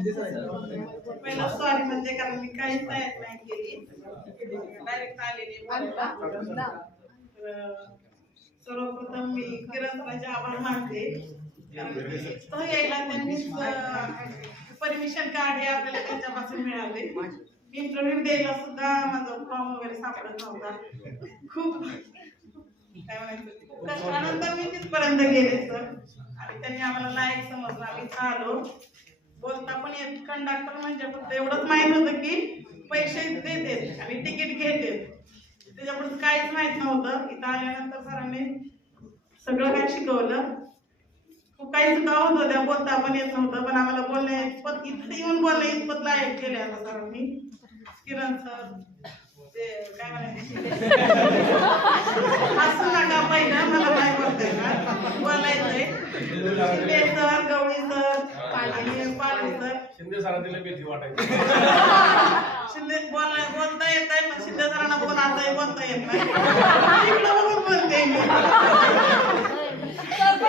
पहिलं सॉरी म्हणजे कारण मी काहीच तयार नाही केली, डायरेक्ट आलेली बोलायला. सर्वप्रथम मी किरणचे आभार मानते. तो यायला त्यांनीच परमिशन कार्ड हे आपल्याला त्यांच्यापासून मिळाले. इंटरव्ह्यू द्यायला सुद्धा माझा फॉर्म वगैरे सापडत नव्हता. खूप काय म्हणायचं कष्टानंतर मी तिथपर्यंत गेले सर, आणि त्यांनी आम्हाला लायक समजलं. आम्ही आलो, बोलता पण येत. कंडक्टर म्हणजे फक्त एवढंच माहित होतं की पैसे देतात आणि तिकीट घेतात, त्याच्यापुढे काहीच माहित नव्हतं. इथं आल्यानंतर सरांनी सगळं काय शिकवलं. खूप काही चुका होत होत्या, बोलता पण येत नव्हतं, पण आम्हाला बोलण्या इतपत इथं येऊन बोलणे इतपत लायक केले आता सरांनी. किरण सर ते काय म्हणायचे हसू नका, पहिलं मला काय बोलताय ना बोलायचंय. शिंदे सर, गवळी सर आणि पाटील सर. शिंदे सरांना भीती वाटायची. शिंदे बोलता येत आहे, पण शिंदे सरांना बोल आता बोलता येत नाही. इकडं बघून बोलते मी.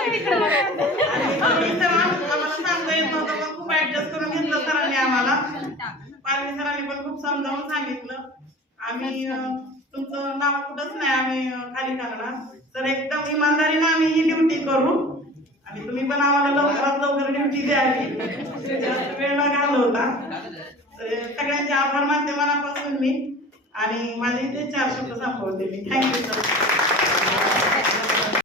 आणि सर आम्हाला सांगता येत नव्हतं, पण खूप ऍडजस्ट करून घेतलं सरांनी आम्हाला. पाटील सरांनी पण खूप समजावून सांगितलं. आम्ही तुमचं नाव कुठंच नाही आम्ही खाली करणार तर एकदम इमानदारीने आम्ही ही ड्युटी करू, आणि तुम्ही पण आम्हाला लवकरात लवकर ड्युटी द्यावी, जास्त वेळ न घालवता. तर सगळ्यांचे आभार मानते मनापासून मी, आणि माझे इथे 4 शब्द संपवते मी. Thank you sir.